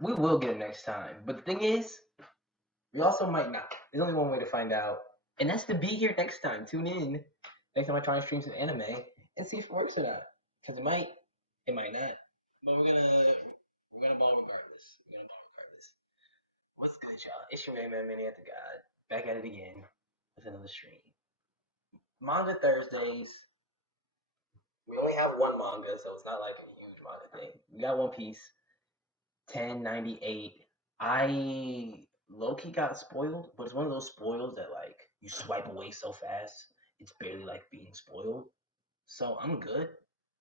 We will get it next time. But the thing is, we also might not. There's only one way to find out, and that's to be here next time. Tune in next time I try and stream some anime and see if it works or not. Because it might not. But we're gonna ball regardless. We're gonna ball regardless. What's good, y'all? It's your main man, maniacdgod, back at it again with another stream. Manga Thursdays. We only have one manga, so it's not like a huge manga thing. We got One Piece, 1098. I low key got spoiled, but it's one of those spoils that like you swipe away so fast, it's barely like being spoiled. So I'm good.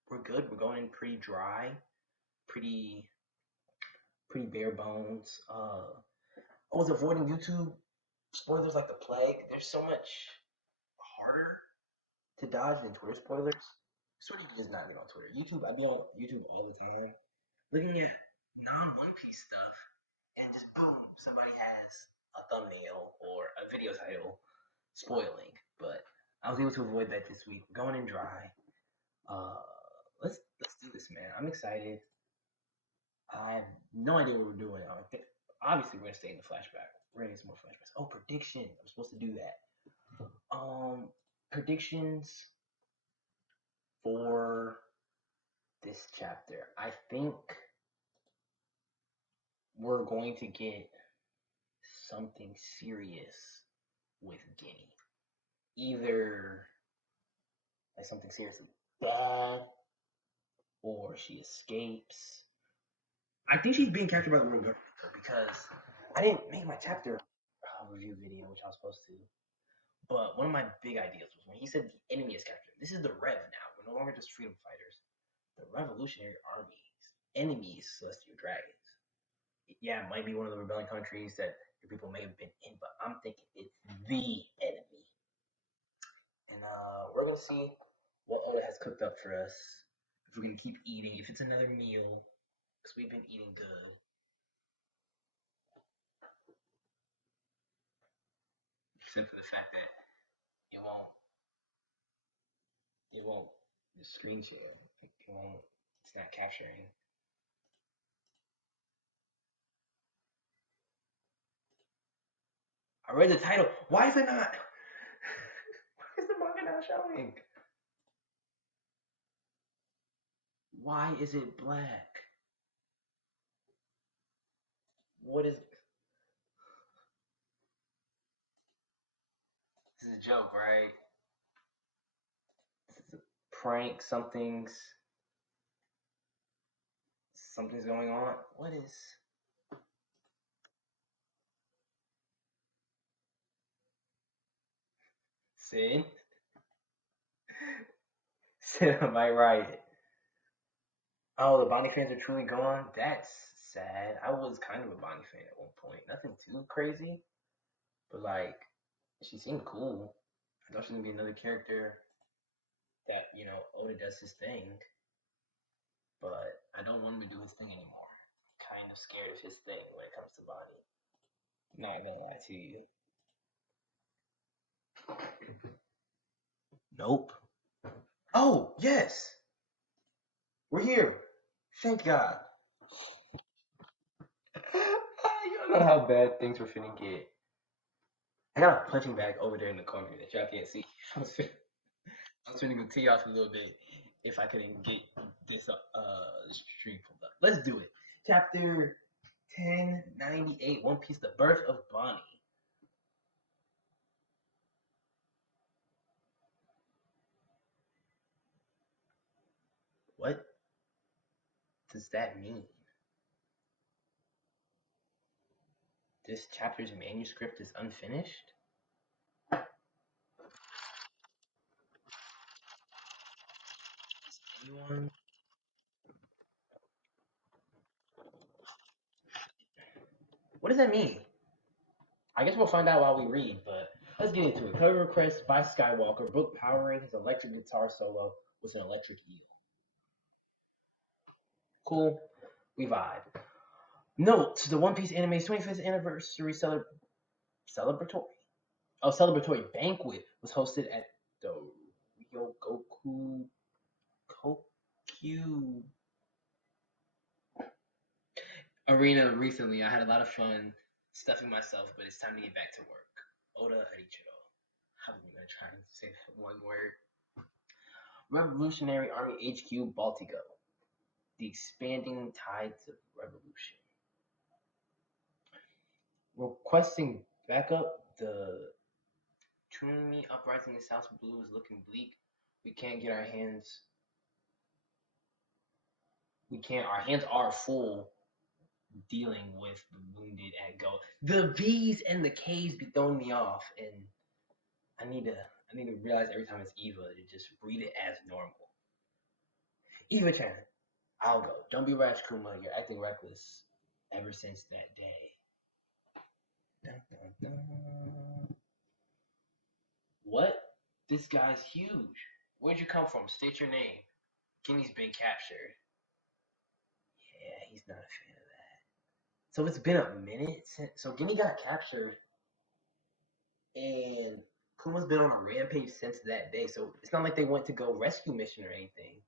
We're good. We're going in pretty dry, pretty pretty bare bones. I was avoiding YouTube spoilers like the plague. There's so much harder to dodge than Twitter spoilers. Sort of just not get on Twitter. YouTube, I be on YouTube all the time, looking at non One Piece stuff, and just boom, somebody has a thumbnail or a video title spoiling. But I was able to avoid that this week. We're going in dry. Uh, let's do this, man. I'm excited. I have no idea what we're doing. Obviously, we're gonna stay in the flashback. We're gonna get some more flashbacks. Oh, predictions. I'm supposed to do that. Predictions for this chapter. I think we're going to get something serious with Guinea. Either like something seriously bad, or she escapes. I think she's being captured by the world government because I didn't make my chapter review video, which I was supposed to. But one of my big ideas was when he said the enemy is captured. This is the Rev now. We're no longer just freedom fighters. The Revolutionary Army's enemy is Celestial Dragons. Yeah, it might be one of the rebellion countries that your people may have been in, but I'm thinking it's the enemy. And we're gonna see what Oda has cooked up for us. If we're gonna keep eating, if it's another meal, because we've been eating good. Except for the fact that it won't the screen share. It won't it's not capturing. I read the title. Why is it not? Why is the manga not showing? Why is it black? What is this is a joke, right? This is a prank. Something's going on. What is Sid? Sid, am I right? Oh, the Bonnie fans are truly gone. That's sad. I was kind of a Bonnie fan at one point. Nothing too crazy, but like she seemed cool. I thought she was gonna be another character that Oda does his thing, but I don't want him to do his thing anymore. Kind of scared of his thing when it comes to Bonnie. Not gonna lie to you. Nope. Oh yes, we're here. Thank God. You don't know how bad things were finna get. I got a punching bag over there in the corner that y'all can't see. I was finna go tee off a little bit if I couldn't get this stream pulled up. Let's do it. Chapter 1098, One Piece, The Birth of Bonnie. What does that mean? This chapter's manuscript is unfinished? Does anyone? What does that mean? I guess we'll find out while we read, but let's get into it. Cover request by Skywalker, book powering his electric guitar solo with an electric eel. Cool. We vibe. Note: the One Piece anime's 25th anniversary celebratory banquet was hosted at the Ryogoku Kokyu arena recently. I had a lot of fun stuffing myself, but it's time to get back to work. Oda Arichiro. How am I gonna try and say that one word? Revolutionary Army HQ Baltigo. The expanding tides of revolution. Requesting backup. The Trumi uprising in South Blue is looking bleak. We can't get our hands. We can't. Our hands are full dealing with the wounded at go. The V's and the K's be throwing me off, and I need to realize every time it's Eva to just read it as normal. Eva-chan, I'll go. Don't be rash, Kuma. You're acting reckless ever since that day. Dun, dun, dun. What? This guy's huge. Where'd you come from? State your name. Kenny's been captured. Yeah, he's not a fan of that. So it's been a minute since. So Guinea got captured, and Kuma's been on a rampage since that day. So it's not like they went to go rescue mission or anything.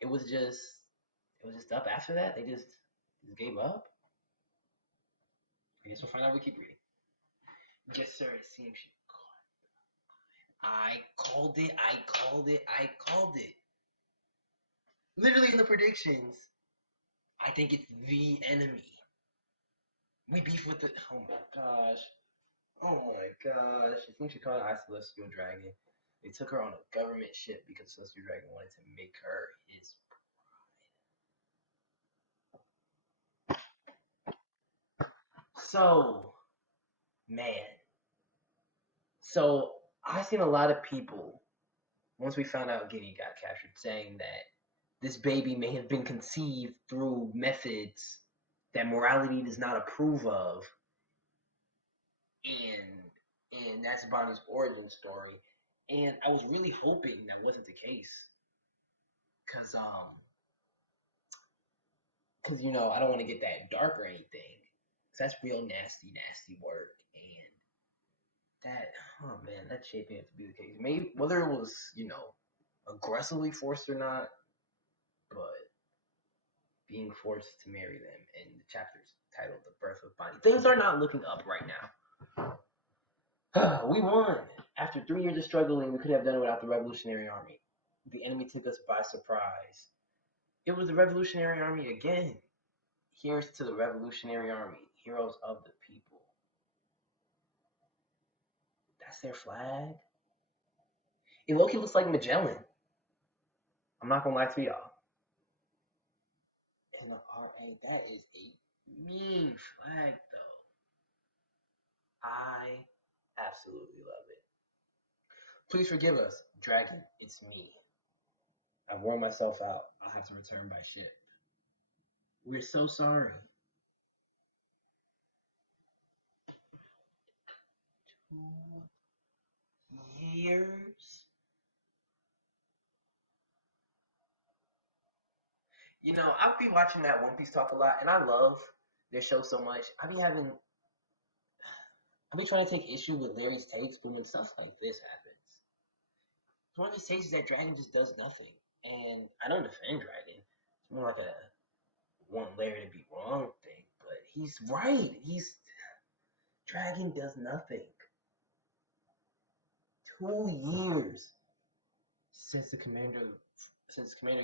It was just up after that. They just gave up. I guess we'll find out. We keep reading. Yes, sir. It seems she caught. I called it. I called it. I called it. Literally in the predictions. I think it's the enemy. We beef with the. Oh my gosh. Oh my gosh. I think she caught an celestial dragon. They took her on a government ship because Celestial Dragon wanted to make her his bride. So, man. So, I've seen a lot of people, once we found out Gideon got captured, saying that this baby may have been conceived through methods that morality does not approve of. And that's Bonnie's origin story. And I was really hoping that wasn't the case. Cause I don't want to get that dark or anything. Cause that's real nasty, nasty work. And that's shaping up to be the case. Maybe whether it was, aggressively forced or not, but being forced to marry them, and the chapter's titled The Birth of Bonnie. Things are not looking up right now. We won. After 3 years of struggling, we could have done it without the Revolutionary Army. The enemy took us by surprise. It was the Revolutionary Army again. Here's to the Revolutionary Army, heroes of the people. That's their flag. It low-key looks like Magellan. I'm not gonna lie to y'all. And the RA, that is a mean flag, though. I absolutely love it. Please forgive us, Dragon. It's me. I've worn myself out. I'll have to return by ship. We're so sorry. 2 years? I'll be watching that One Piece talk a lot, and I love their show so much. I be trying to take issue with Larry's takes, but when stuff like this happens, it's one of these takes that Dragon just does nothing. And I don't defend Dragon. It's more like a want Larry to be wrong thing, but he's right. Dragon does nothing. 2 years since Commander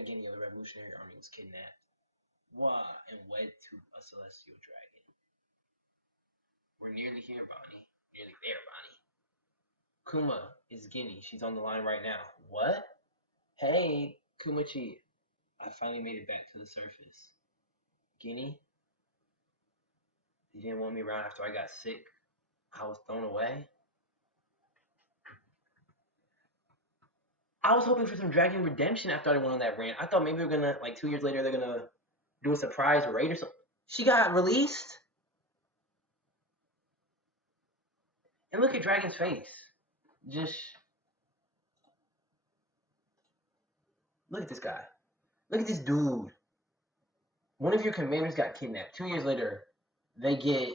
Guinea of the Revolutionary Army was kidnapped. Why and wed to a celestial dragon. We're nearly here, Bonnie. Nearly there, Bonnie. Kuma is Guinea. She's on the line right now. What? Hey, Kumachi. I finally made it back to the surface. Guinea? You didn't want me around after I got sick. I was thrown away. I was hoping for some Dragon Redemption after I went on that rant. I thought maybe they're gonna, 2 years later, they're gonna do a surprise raid or something. She got released? And look at Dragon's face. Just look at this guy. Look at this dude. One of your commanders got kidnapped. 2 years later, they get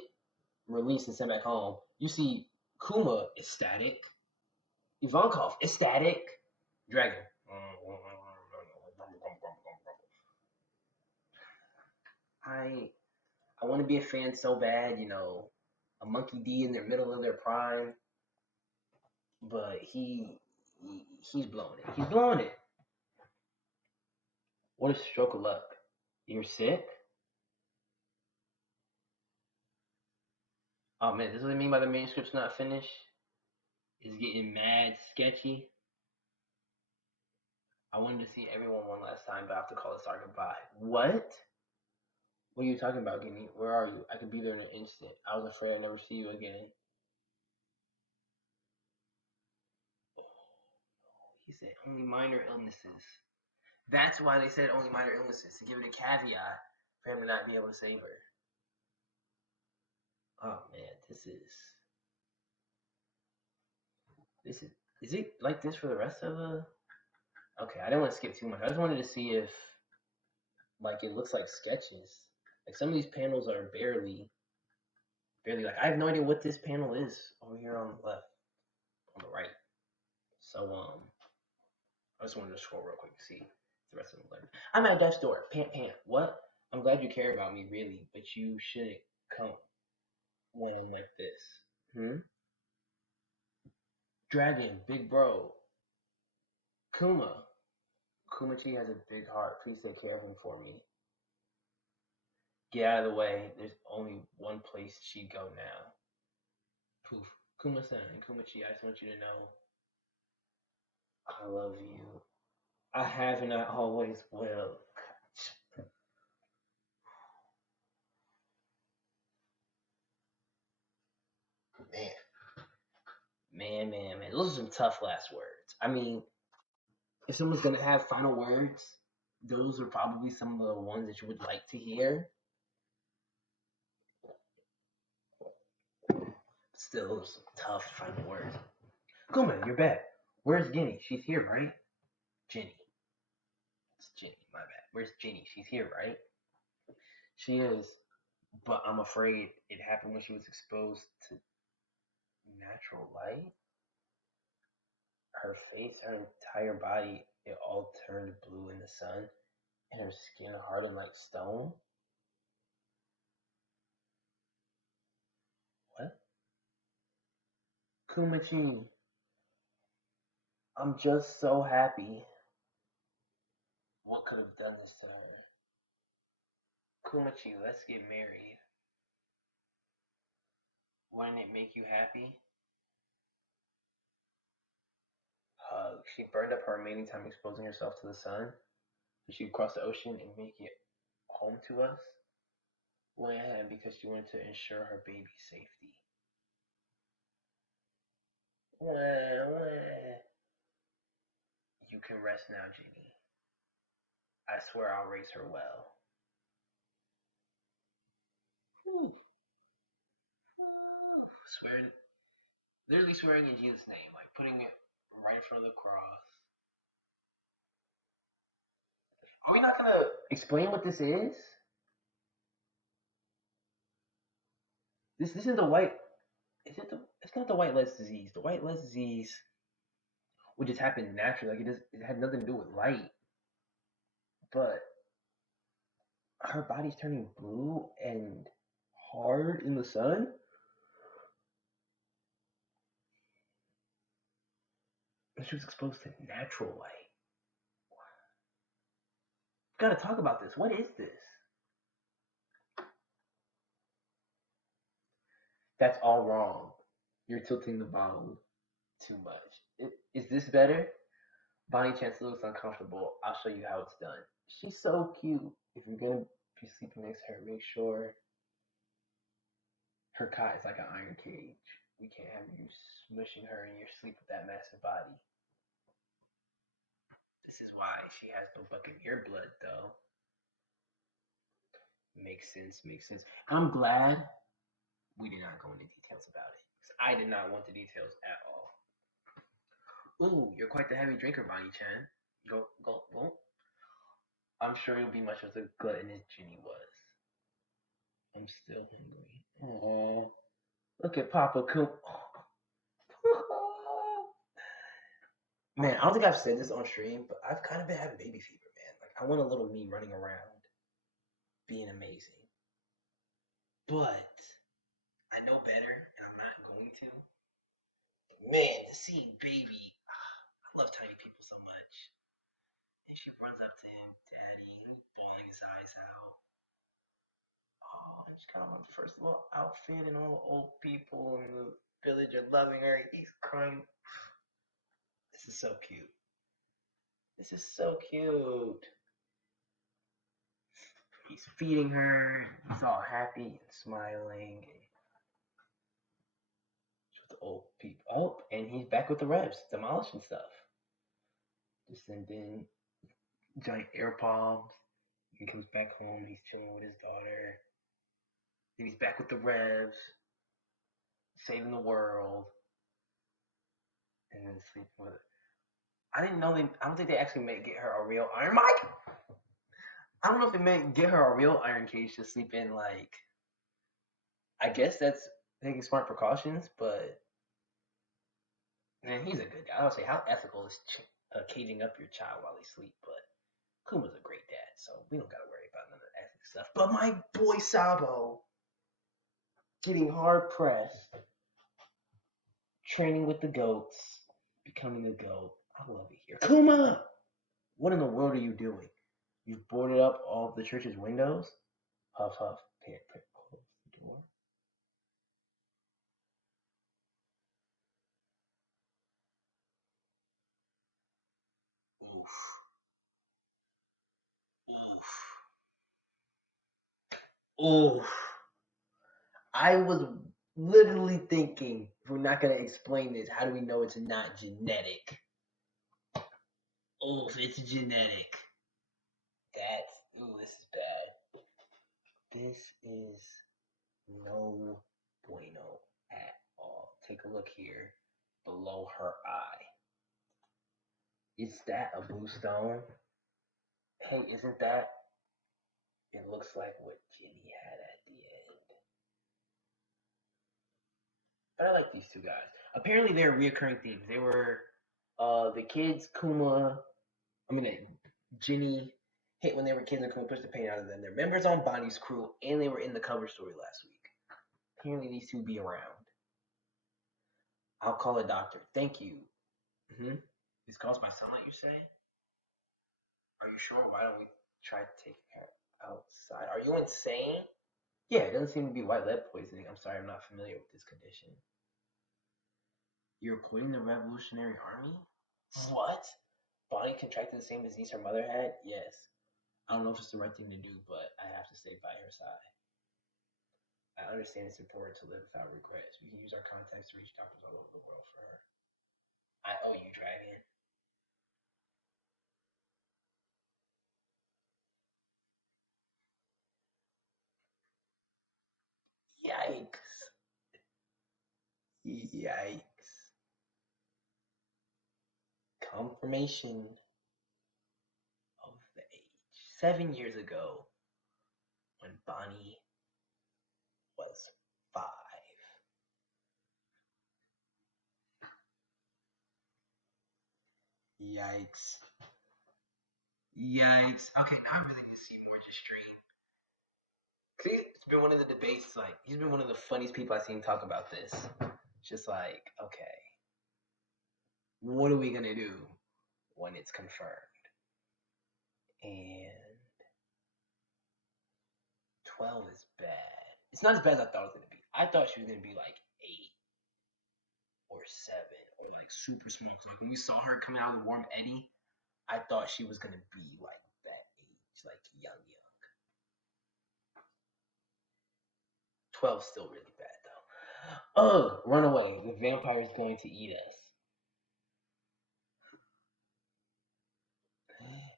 released and sent back home. You see Kuma ecstatic. Ivankov ecstatic. Dragon. I want to be a fan so bad, a Monkey D in their middle of their prime, but he's blowing it. He's blowing it. What a stroke of luck. You're sick? Oh man, this is what I mean by the manuscript's not finished. It's getting mad sketchy. I wanted to see everyone one last time, but I have to call this our goodbye. What? What are you talking about, Guinea? Where are you? I could be there in an instant. I was afraid I'd never see you again. He said only minor illnesses. That's why they said only minor illnesses, to give it a caveat for him to not be able to save her. Oh man, is it like this for the rest of the okay, I didn't want to skip too much. I just wanted to see if like it looks like sketches. Like some of these panels are barely like I have no idea what this panel is over here on the left, on the right. So I just wanted to scroll real quick to see the rest of the letter. I'm at death's door. Pant pant. What? I'm glad you care about me, really, but you shouldn't come when I'm like this. Hmm? Dragon, big bro. Kuma. Kumachi has a big heart. Please take care of him for me. Get out of the way. There's only one place she'd go now. Poof. Kuma-san and Kumachi, I just want you to know I love you. I have and I always will. Man. Those are some tough last words. I mean, if someone's gonna have final words, those are probably some of the ones that you would like to hear. Still, those are some tough final words. Kuma, you're back. Where's Jenny? She's here, right? Jenny. It's Jenny, my bad. Where's Jenny? She's here, right? She is, but I'm afraid it happened when she was exposed to natural light. Her face, her entire body, it all turned blue in the sun, and her skin hardened like stone. What? Kumachi, I'm just so happy. What could have done this to her? Kumachi, let's get married. Wouldn't it make you happy? She burned up her remaining time exposing herself to the sun. She would cross the ocean and make it home to us. Well, yeah, because she wanted to ensure her baby's safety. You can rest now, Jenny. I swear I'll raise her well. Whew. Swearing, literally swearing in Jesus' name, like putting it right in front of the cross. Are we not gonna explain what this is? This isn't the white. Is it the? It's not the white less disease. The white less disease would just happen naturally. Like it had nothing to do with light. But her body's turning blue and hard in the sun. And she was exposed to natural light. We gotta talk about this. What is this? That's all wrong. You're tilting the bottle too much. Is this better? Bonnie Chancellor looks uncomfortable. I'll show you how it's done. She's so cute. If you're gonna be sleeping next to her, make sure her cot is like an iron cage. We can't have you smushing her in your sleep with that massive body. This is why she has no Buccaneer blood, though. Makes sense. I'm glad we did not go into details about it. Because I did not want the details at all. Ooh, you're quite the heavy drinker, Bonnie Chan. Go. I'm sure you'll be much as glutton as Ginny was. I'm still hungry. Aww. Look at Papa Coop. Man, I don't think I've said this on stream, but I've kind of been having baby fever, man. Like, I want a little me running around, being amazing. But I know better, and I'm not going to. Man, to see baby, I love tiny people so much. And she runs up to him, Daddy, and he's bawling his eyes out. Oh, and she got on the first little outfit, and all the old people in the village are loving her. He's crying. This is so cute. This is so cute. He's feeding her. He's all happy and smiling. With the old people. Oh, and he's back with the reps, demolishing stuff. Just sending giant air palms. He comes back home. He's chilling with his daughter. Then he's back with the revs, saving the world, and then sleeping with her. I didn't know they. I don't think they actually may get her a real Iron Mike. I don't know if they may get her a real Iron Cage to sleep in. Like, I guess that's taking smart precautions, but man, he's a good guy. I would say, how ethical is caging up your child while they sleep? But Kuma's a great dad, so we don't gotta worry about none of that ethical stuff. But my boy Sabo getting hard pressed, training with the goats, becoming a goat. I love it here. Kuma! What in the world are you doing? You've boarded up all of the church's windows? Huff, huff, pant, pant, close the door. Oof. Oof. Oof. I was literally thinking, if we're not going to explain this, how do we know it's not genetic? Oof, it's genetic. This is bad. This is no bueno at all. Take a look here below her eye. Is that a blue stone? Hey, isn't that? It looks like what Ginny had at the end. But I like these two guys. Apparently, they're reoccurring themes. They were the kids, Kuma. Ginny hit when they were kids and Kuma pushed the pain out of them. They're members on Bonnie's crew, and they were in the cover story last week. Apparently, these two be around. I'll call a doctor. Thank you. Mm-hmm. This caused my sunlight, you say? Are you sure? Why don't we try to take her outside? Are you insane? Yeah, it doesn't seem to be white lead poisoning. I'm sorry, I'm not familiar with this condition. You're quitting the Revolutionary Army? What? Bonnie contracted the same disease her mother had? Yes. I don't know if it's the right thing to do, but I have to stay by her side. I understand it's important to live without regrets. We can use our contacts to reach doctors all over the world for her. I owe you, Dragon. Yikes. Yikes. Confirmation of the age. 7 years ago, when Bonnie was 5. Yikes. Yikes. Okay, now I really need to see more just stream. It's been one of the debates, like, he's been one of the funniest people I've seen talk about this. Just like, okay, what are we going to do when it's confirmed? And 12 is bad. It's not as bad as I thought it was going to be. I thought she was going to be like 8 or 7 or like super small. Cause like when we saw her coming out of the warm eddy, I thought she was going to be like that age, like young. 12's still really bad though. Ugh, run away. The vampire is going to eat us.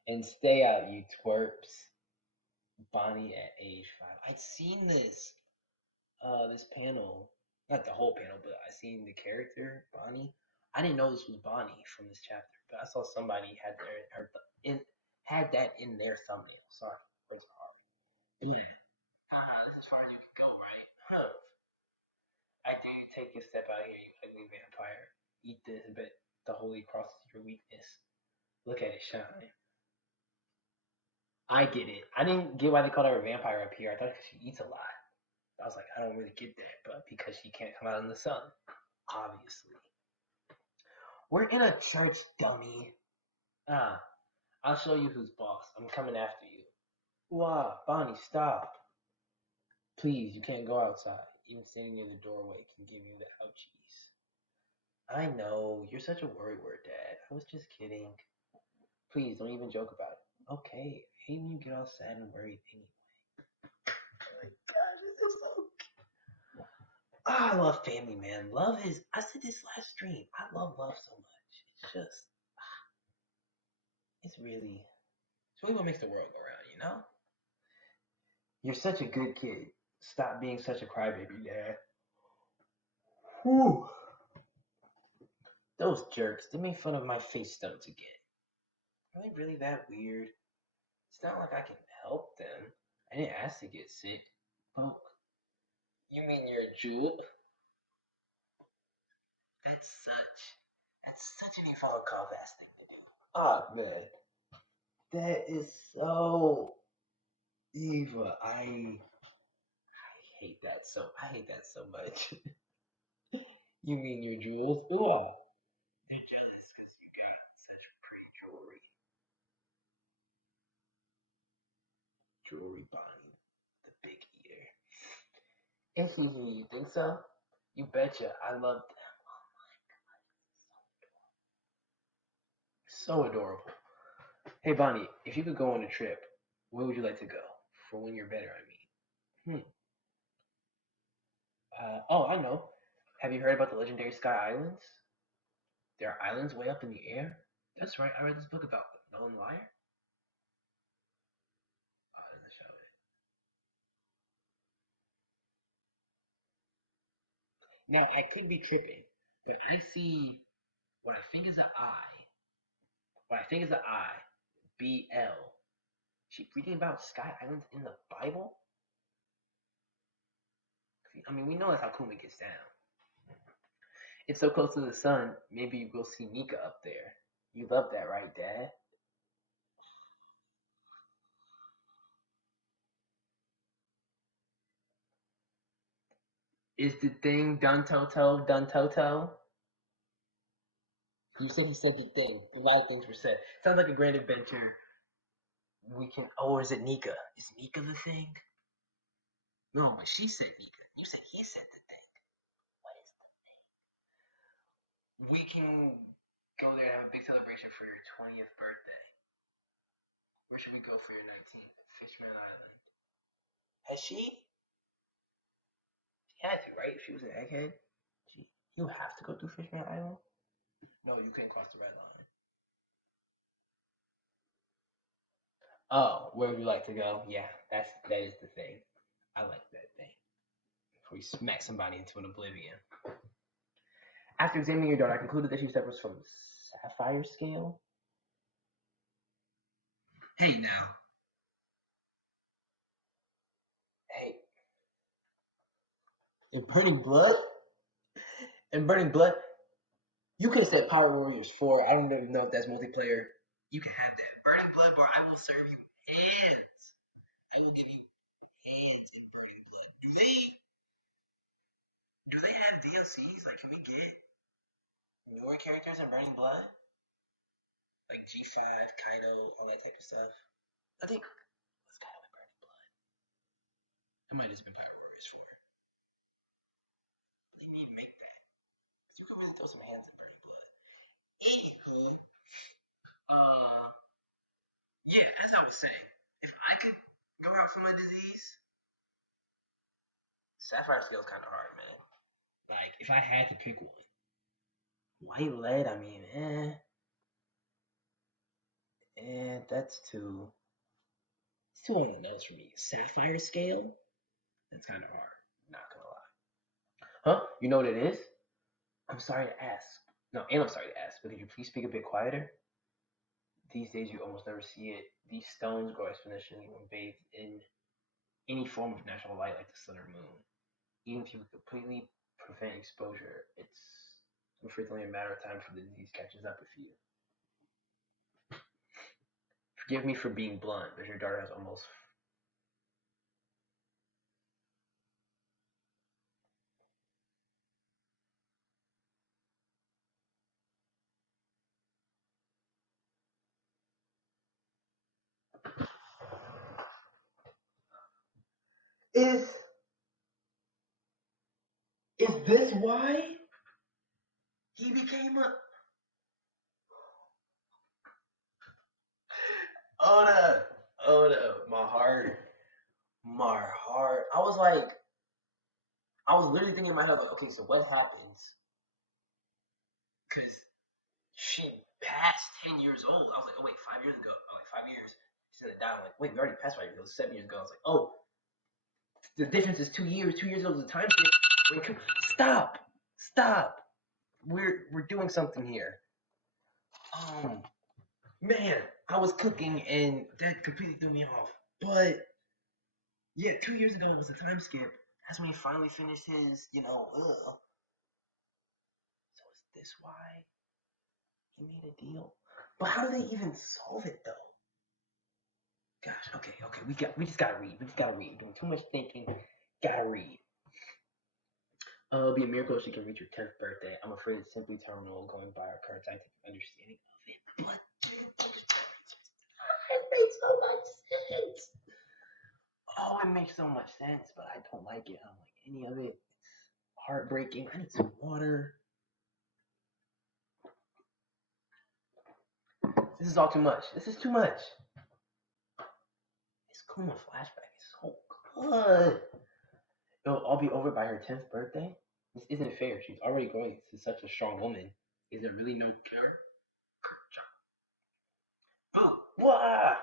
And stay out, you twerps. Bonnie at age 5. I'd seen this panel. Not the whole panel, but I seen the character, Bonnie. I didn't know this was Bonnie from this chapter, but I saw somebody had that in their thumbnail. Sorry, words are hard. Yeah. That's as far as you can go, right? Huh. I dare you take a step out of here, you ugly vampire. Eat this, but the holy cross is your weakness. Look at it shine. I get it. I didn't get why they called her a vampire up here. I thought she eats a lot. I was like, I don't really get that, but because she can't come out in the sun, obviously. We're in a church, dummy. Ah, I'll show you who's boss. I'm coming after you. Wow, Bonnie, stop. Please, you can't go outside. Even standing near the doorway can give you the ouchies. I know, you're such a worrywart, Dad. I was just kidding. Please, don't even joke about it. Okay, I hate when you get all sad and worried anyway. Oh my god, this is so. I love family, man. Love is. I said this last stream. I love love so much. It's just. It's really. It's really what makes the world go round, you know? You're such a good kid. Stop being such a crybaby, Dad. Whew. Those jerks, they made fun of my face stunts again. Are they really that weird? It's not like I can help them. I didn't ask to get sick. Oh, you mean you're a jewel? That's such an Eva Calvas thing to do. Oh man, that is so Eva. I hate that so much. You mean your jewels? Ooh, they're jealous because you got such pretty jewelry. Jewelry Bonnie, the big eater. You think so? You betcha. I love them. So adorable. Hey Bonnie, if you could go on a trip, where would you like to go? For when you're better, I mean. Oh, I know. Have you heard about the legendary Sky Islands? There are islands way up in the air. That's right. I read this book about them. No one liar. Oh, it doesn't show it. Now I could be tripping, but I see what I think is an I. What I think is an I. BL. She reading about Sky Islands in the Bible? I mean, we know that's how Kuma gets down. It's so close to the sun. Maybe we'll see Mika up there. You love that, right, Dad? Is the thing done, Toto? Done, Toto? You said he said the thing. A lot of things were said. Sounds like a grand adventure. We can. Oh, or is it Nika? Is Nika the thing? No, but she said Nika. You said he said the thing. What is the thing? We can go there and have a big celebration for your 20th birthday. Where should we go for your 19th? Fishman Island. Has she? She had to, right? If she was an egghead. She, you have to go through Fishman Island? No, you couldn't cross the red line. Oh, where would you like to go? Yeah, that is the thing. I like that thing. Before you smack somebody into an oblivion. After examining your daughter, I concluded that she suffers from sapphire scale. Hey now. Hey, in Burning Blood? In Burning Blood, you could have said Power Warriors 4. I don't even know if that's multiplayer. You can have that. Burning Blood bar, I will serve you hands. I will give you hands in Burning Blood. Do they have DLCs? Like, can we get newer characters in Burning Blood? Like G5, Kaido, all that type of stuff. I think what's Kaido in Burning Blood? It might have just been Power Warriors 4. But they need to make that. Because you could really throw some hands in Burning Blood. Anywho, uh, yeah, as I was saying, if I could go out from a disease, Sapphire Scale's kind of hard, man. Like, if I had to pick one, White Lead, I mean, that's too. It's too on the nose for me. Sapphire Scale, that's kind of hard. Not gonna lie. Huh? You know what it is? I'm sorry to ask. No, and I'm sorry to ask, but could you please speak a bit quieter? These days, you almost never see it. These stones grow exponentially when bathed in any form of natural light like the sun or moon. Even if you completely prevent exposure, I'm afraid it's only a matter of time before the disease catches up with you. Forgive me for being blunt, but your daughter has almost Is this why he became a? Oh no, oh no, my heart. I was like, I was literally thinking in my head like, okay, so what happens? Because she passed 10 years old. I was like, oh wait, 5 years ago. I'm like 5 years. She said it died. I'm like, wait, we already passed 5 years ago. 7 years ago. I was like, oh, the difference is 2 years. 2 years ago is the time skip. Wait, stop, stop. We're doing something here. Um, man, I was cooking and that completely threw me off. But yeah, 2 years ago it was a time skip. That's when he finally finished his, So is this why he made a deal? But how do they even solve it though? Gosh, okay. We just gotta read. We just gotta read. Doing too much thinking. Gotta read. It'll be a miracle if she can reach her 10th birthday. I'm afraid it's simply terminal going by our current scientific understanding of it. But it makes so much sense. Oh, it makes so much sense, but I don't like it. I don't like any of it. It's heartbreaking. I need some water. This is all too much. This is too much. This Kuma flashback is so good. It'll all be over by her 10th birthday? This isn't fair. She's already growing to such a strong woman. Is there really no cure? Boo! Wah!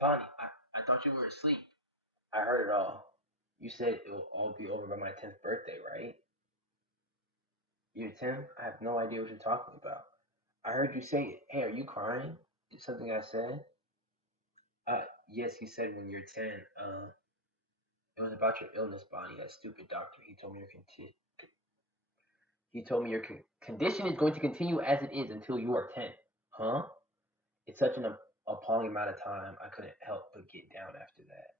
Bonnie, I thought you were asleep. I heard it all. You said it will all be over by my 10th birthday, right? You, Tim? I have no idea what you're talking about. I heard you say it. Hey, are you crying? Is something I said? Yes, you said when you're 10. It was about your illness, Bonnie. That stupid doctor. He told me your condition is going to continue as it is until you are 10. Huh? It's such an appalling amount of time. I couldn't help but get down after that.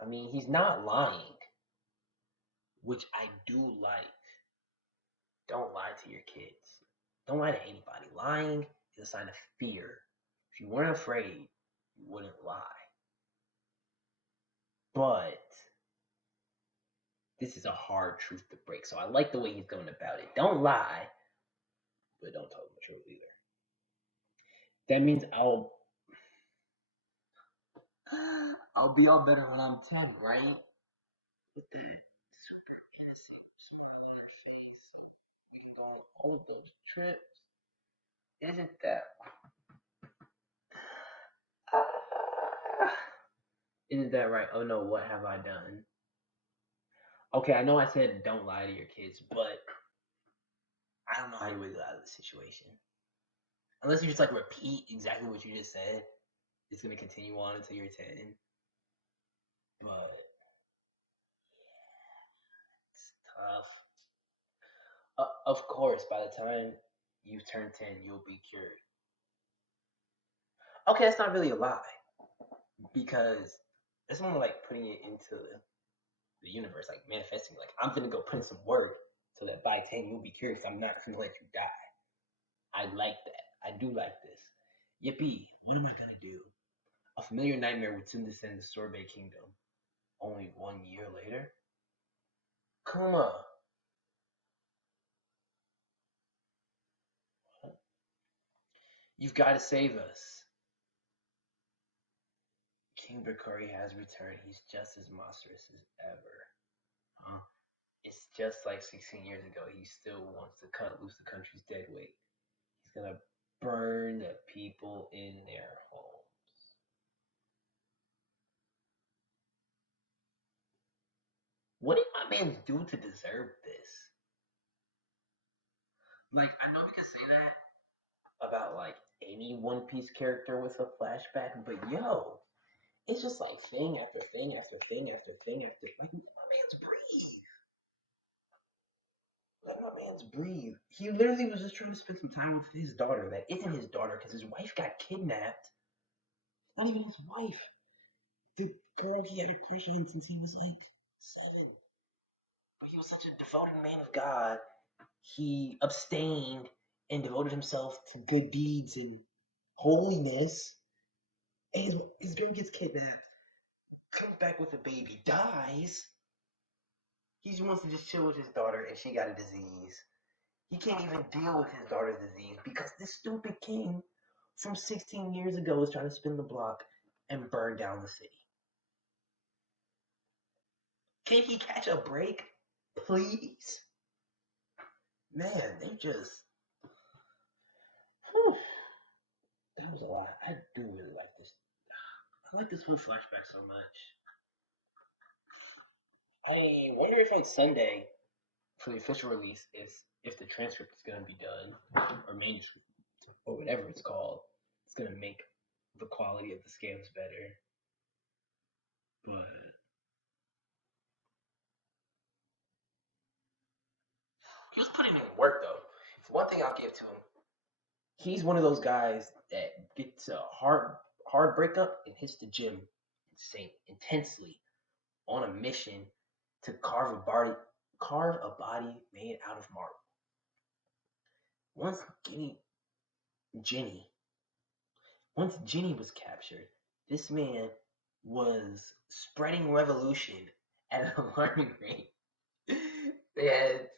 I mean, he's not lying, which I do like. Don't lie to your kids. Don't lie to anybody. Lying is a sign of fear. If you weren't afraid, you wouldn't lie. But this is a hard truth to break. So I like the way he's going about it. Don't lie, but don't tell them the truth either. That means I'll be all better when I'm 10, right? With that super innocent smile on her face, so we can go on all of those trips. Isn't that? Isn't that right? Oh no, what have I done? Okay, I know I said don't lie to your kids, but I don't know how you wiggle out of the situation. Unless you just like repeat exactly what you just said, it's gonna continue on until you're 10. But it's tough. Of course, by the time you turn 10, you'll be cured. Okay, that's not really a lie because it's more like putting it into the universe, like manifesting. Like I'm gonna go put in some work so that by 10 you'll be cured. I'm not gonna let you die. I like that. I do like this. Yippee! What am I gonna do? A familiar nightmare would soon descend the Sorbet Kingdom. Only 1 year later? Kuma! You've got to save us. King Bakuri has returned. He's just as monstrous as ever. Huh? It's just like 16 years ago. He still wants to cut loose the country's dead weight. He's gonna burn the people in their homes. What did my man do to deserve this? Like, I know we could say that about like any One Piece character with a flashback, but yo, it's just like thing after thing after thing after thing after. Like, let my man's breathe. Let my man's breathe. He literally was just trying to spend some time with his daughter. That isn't his daughter because his wife got kidnapped. Not even his wife. The girl he had a crush on since he was like 7. But he was such a devoted man of God. He abstained and devoted himself to good deeds and holiness. And his girl gets kidnapped, comes back with a baby, dies. He just wants to just chill with his daughter, and she got a disease. He can't even deal with his daughter's disease because this stupid king from 16 years ago is trying to spin the block and burn down the city. Can he catch a break? Please? Man, they just. Whew, that was a lot. I do really like this. I like this whole flashback so much. I wonder if on Sunday, for the official release, if the transcript is going to be done, or manuscript, or whatever it's called, it's going to make the quality of the scans better. But he was putting in work, though. It's one thing I'll give to him. He's one of those guys that gets a hard breakup and hits the gym intensely on a mission to carve a body made out of marble. Once Jenny once Jenny was captured, this man was spreading revolution at an alarming rate. They had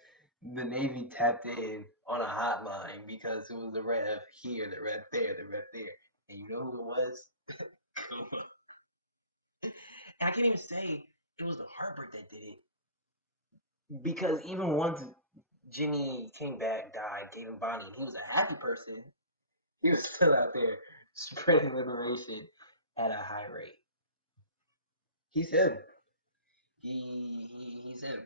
the Navy tapped in on a hotline because it was the rev here, the rev there, the rev there. And you know who it was? And I can't even say it was the heartbreak that did it. Because even once Jimmy came back, died, gave him Bonnie, and he was a happy person, he was still out there spreading liberation at a high rate. He's him. He's him.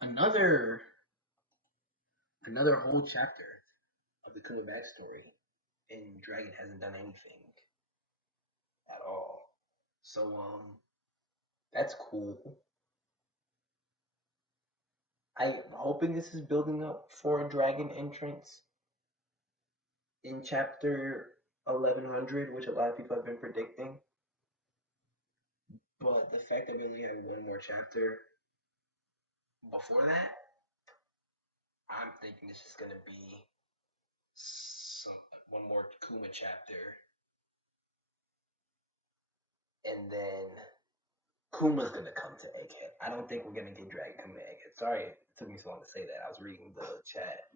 Another whole chapter of the Kuma backstory, and Dragon hasn't done anything at all. So that's cool. I'm hoping this is building up for a dragon entrance in chapter 1100, which a lot of people have been predicting. But the fact that we only have one more chapter before that, I'm thinking this is gonna be one more Kuma chapter, and then Kuma's gonna come to Egghead. I don't think we're gonna get Dragon come to Egghead. Sorry, it took me so long to say that. I was reading the chat,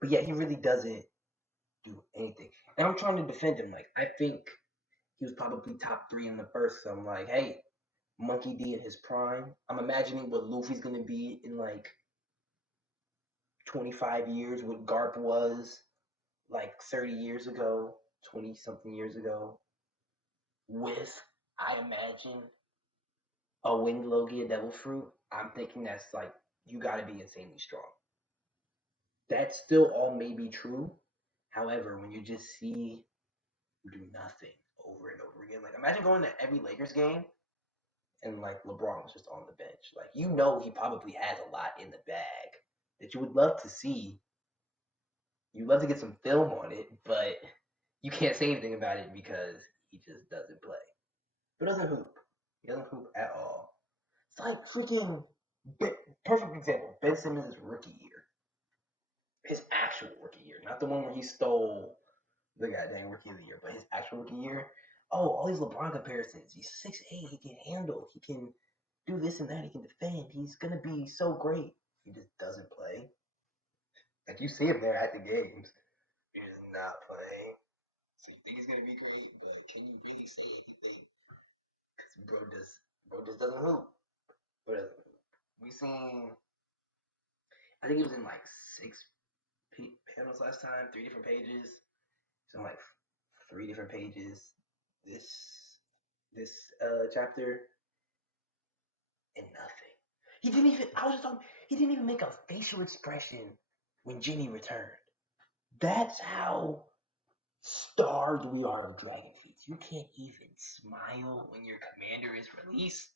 but yeah, he really doesn't do anything. And I'm trying to defend him. Like, I think he was probably top 3 in the first. So I'm like, hey, Monkey D in his prime. I'm imagining what Luffy's gonna be in like 25 years, what Garp was like 30 years ago, 20 something years ago, with, I imagine, a winged Logia Devil Fruit. I'm thinking that's like, you gotta be insanely strong. That still all may be true. However, when you just see do nothing over and over again, like imagine going to every Lakers game and like LeBron was just on the bench. Like, you know, he probably has a lot in the bag that you would love to see. You'd love to get some film on it, but you can't say anything about it because he just doesn't play. He doesn't hoop. He doesn't hoop at all. It's like freaking perfect example. Ben Simmons' rookie year. His actual rookie year, not the one where he stole the goddamn rookie of the year, but his actual rookie year. Oh, all these LeBron comparisons. He's 6'8", he can handle, he can do this and that, he can defend. He's gonna be so great. He just doesn't play. Like, you see him there at the games. He is not playing. So you think he's gonna be great, but can you really say anything? Because bro just doesn't hoop. But we seen, I think he was in like 6 panels last time, 3 different pages. He's on like 3 different pages this chapter, and nothing. He didn't even. I was just talking. He didn't even make a facial expression when Jenny returned. That's how starved we are of dragon feet. You can't even smile when your commander is released.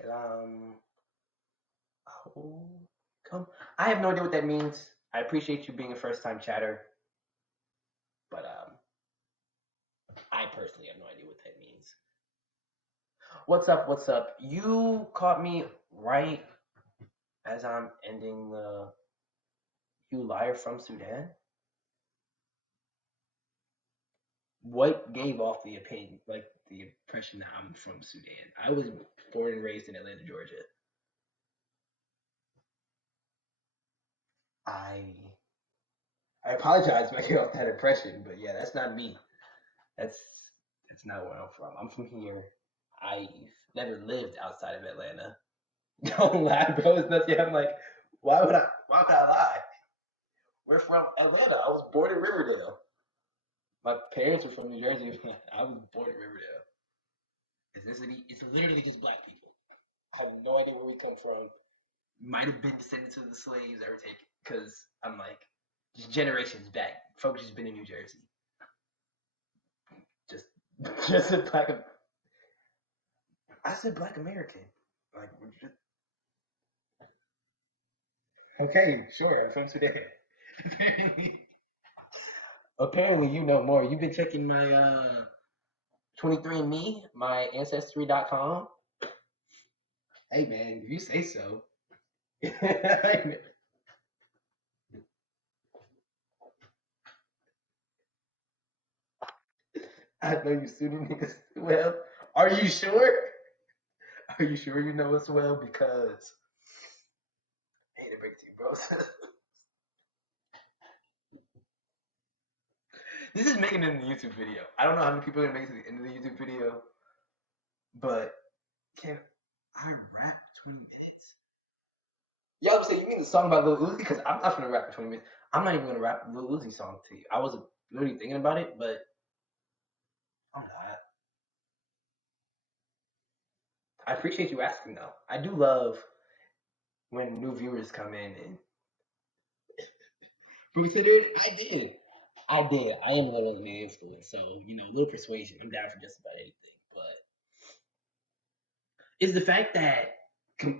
Salam. Oh, come. I have no idea what that means. I appreciate you being a first-time chatter, but I personally have no idea what that means. What's up? What's up? You caught me right as I'm ending the You liar from Sudan? What gave off the opinion, like the impression that I'm from Sudan? I was born and raised in Atlanta, Georgia. I I apologize if I get off that impression, but yeah, that's not me. That's that's not where I'm from. I'm from here. I never lived outside of Atlanta. Don't lie, bro. It's nothing. I'm like, why would I lie? We're from Atlanta. I was born in Riverdale. My parents were from New Jersey. I was born in Riverdale. Ethnicity, it's literally just black people. I have no idea where we come from. Might have been descendants of the slaves ever taken. Because I'm like, just generations back, folks just been in New Jersey. Just, just a black. I said black American. Like, we're just, okay, sure. I'm from Sudan. apparently, apparently, you know more. You've been checking my 23andMe, my ancestry.com. Hey man, if you say so. I know you suited niggas well. Are you sure? Are you sure you know us well? Because I hate to break it to you, bro. This is making it in the YouTube video. I don't know how many people are gonna make it to the end of the YouTube video, but can I rap 20 minutes? Y'all say you mean the song about Lil Uzi? Because I'm not gonna rap for 20 minutes. I'm not even gonna rap Lil Uzi song to you. I was literally thinking about it, but I'm not. I appreciate you asking though. I do love when new viewers come in and considered. I did. I did. I am a little on the influence, so a little persuasion. I'm down for just about anything. But it's the fact that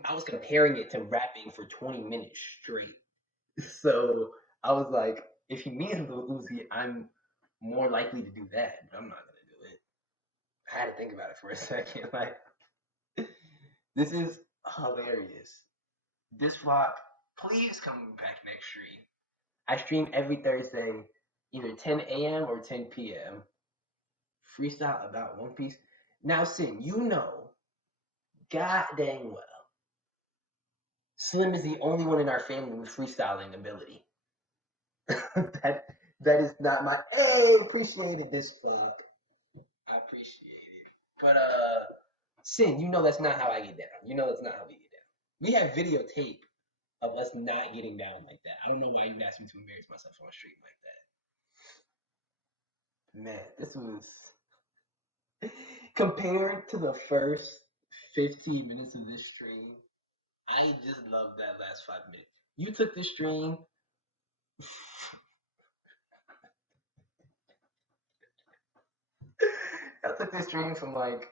I was comparing it to rapping for 20 minutes straight. So I was like, if he means Lil Uzi, I'm more likely to do that, but I'm not gonna do it. I had to think about it for a second. Like, this is hilarious. This vlog, please come back next stream. I stream every Thursday, either 10 a.m. or 10 p.m. Freestyle about One Piece. Now, Sin, god dang well, Slim is the only one in our family with freestyling ability. that is not my. Hey, appreciated this fuck. I appreciate it. But Sin, that's not how I get down. That's not how we get down. We have videotape of us not getting down like that. I don't know why you asked me to embarrass myself on a stream like that. Man, this was compared to the first 15 minutes of this stream. I just love that last 5 minutes. You took the stream. I took this stream from like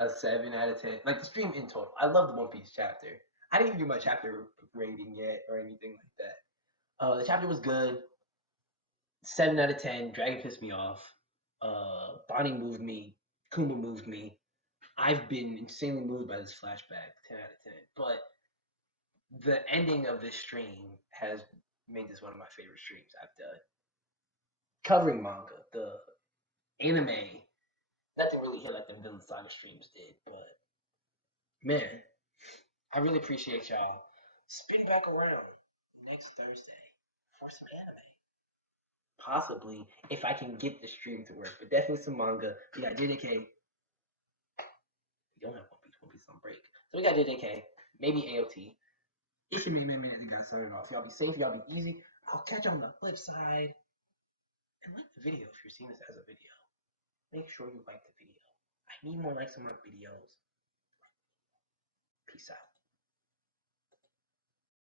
a 7 out of 10. Like the stream in total. I love the One Piece chapter. I didn't even do my chapter rating yet or anything like that. The chapter was good. 7 out of 10. Dragon pissed me off. Bonnie moved me. Kuma moved me. I've been insanely moved by this flashback. 10 out of 10. But the ending of this stream has made this one of my favorite streams I've done. Covering manga, the anime, nothing really hit like the Villain Saga streams did, but man, I really appreciate y'all. Spin back around next Thursday for some anime. Possibly, if I can get the stream to work, but definitely some manga. We got JJK. We don't have One Piece on break. So we got JJK, maybe AOT. It's your main minute that got started off. Y'all be safe, y'all be easy. I'll catch you on the flip side. And like the video if you're seeing this as a video. Make sure you like the video. I need more likes on my videos. Peace out.